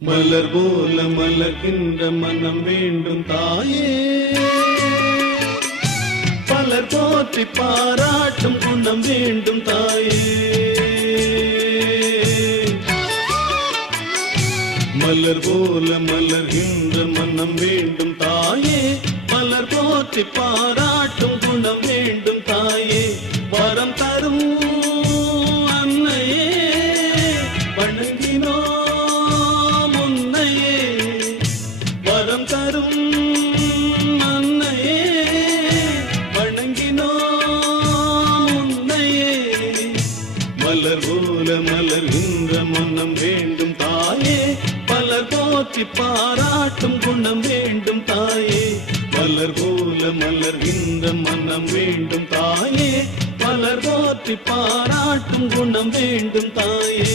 மலர் போல மலர்கின்ற மனம் வேண்டும் தாயே, பலர் போற்றி பாராட்டும் குணம் வேண்டும் தாயே. மலர் போல மலர்கின்ற மனம் வேண்டும் தாயே, பலர் போற்றி பாராட்டும் குணம் வேண்டும் தாயே. வரம் தரும் அன்னையே வணங்கினோ, வரம் தரும் அன்னையே வணங்கினோம் உன்னையே. மலர் போல மலர்கின்ற மனம் வேண்டும் தாயே, பலர் போற்றி பாராட்டும் குணம் வேண்டும் தாயே. மலர் போல மலர்கின்ற மனம் வேண்டும் தாயே, பலர் போற்றி பாராட்டும் குணம் வேண்டும் தாயே.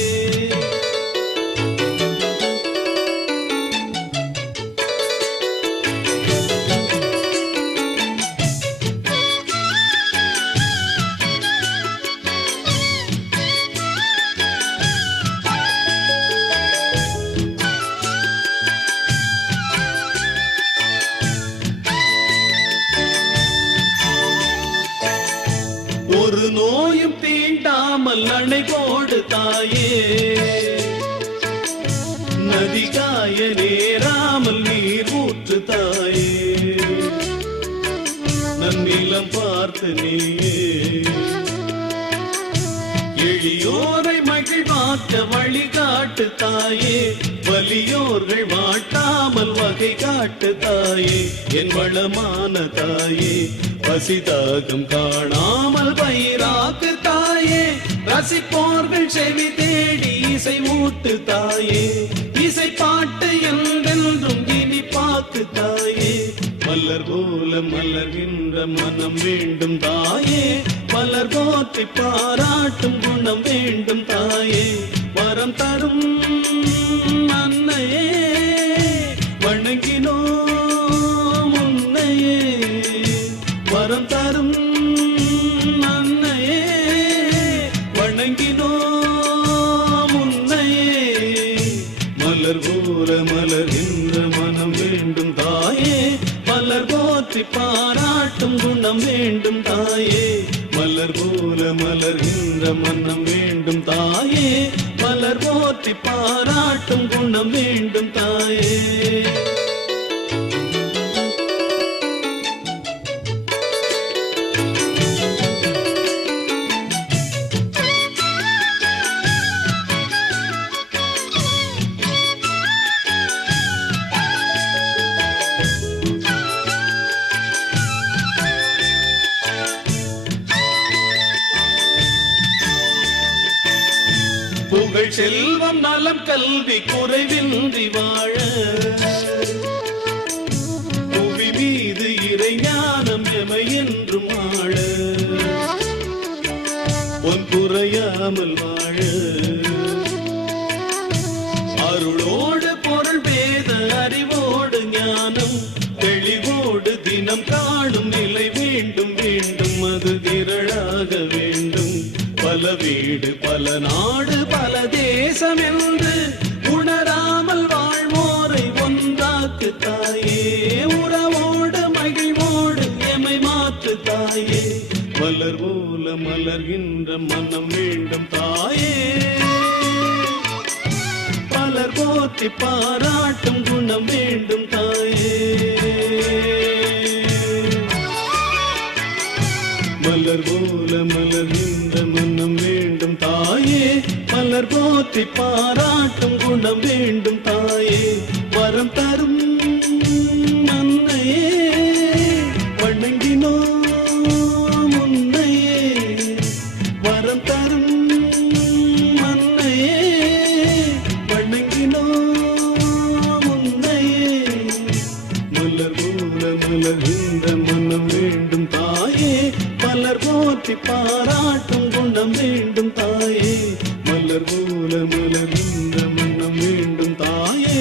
ஒரு நோயும் தீண்டாமல் அணை போடு தாயே, நதி காய நேராமல் நீர் ஊற்று தாயே. நன்னிலம் பார்த்து நீயே எளியோரை மகிழ்வாக்க வழிகாட்டு தாயே. வலியோர்கள் வாட்டாமல் வகை காட்டு தாயே. என் வளமான தாயே, பசிதாகம் காணாமல் பயிராக்கு தாயே. ரசிப்போர்கள் செவி தேடி இசை ஊட்டு தாயே. இசை பாட்டு என்றென்றும் இனி பாக்கு தாயே. மலர் போல மலர்கின்ற மனம் வேண்டும் தாயே, பலர் போற்றி பாராட்டும் குணம் வேண்டும் தாயே. வரம் தரும் அன்னையே வணங்கினோம் உன்னையே. வரம் தரும் அன்னையே வணங்கினோம் உன்னையே. மலர் போல மலர்கின்ற மனம் வேண்டும் தாயே, மலர் போற்றி பாராட்டும் குணம் வேண்டும் தாயே. மலர் போல மலர்கின்ற மனம் வேண்டும் தாயே, மலர் போற்றி பாராட்டும் குணம் வேண்டும் தாயே. புகழ் செல்வம் நலம் கல்வி குறைவின்றி வாழ, புவி மீது இறை ஞானம் எமை என்றும் ஆழ. பொன் குறையாமல் வாழ, அருளோடு பொருள் பேத அறிவோடு ஞானம் தெளிவோடு தினம் காணும் நிலை வேண்டும் வேண்டும். அது திரளாக வேண்டும். பல வீடு பல நாடு பல தேசம் என்று உணராமல் வாழ்வோரை ஒன்றாக்கு தாயே. உறவோடு மகிழ்வோடு எமை மாற்று தாயே. மலர் போல மலர்கின்ற மனம் வேண்டும் தாயே, பலர் போற்றி பாராட்டும் குணம் வேண்டும் தாயே. மலர் போல மலர்கின்ற மனம் வேண்டும் தாயே, மலர் போற்றி பாராட்டும் குணம் வேண்டும் தாயே. வரம் தரும் அன்னையே வணங்கினோம் உன்னையே. வரம் தரும் அன்னையே வணங்கினோம் உன்னையே. மலர் போல மலர்கின்ற மனம் வேண்டும் தாயே, பலர் போற்றி பாராட்டும் குணம் வேண்டும் தாயே, மலர் போல மலர்கின்ற மன்னம் வேண்டும் தாயே,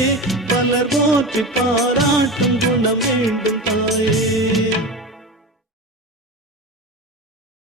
பலர் போற்றி பாராட்டும் குணம் வேண்டும் தாயே.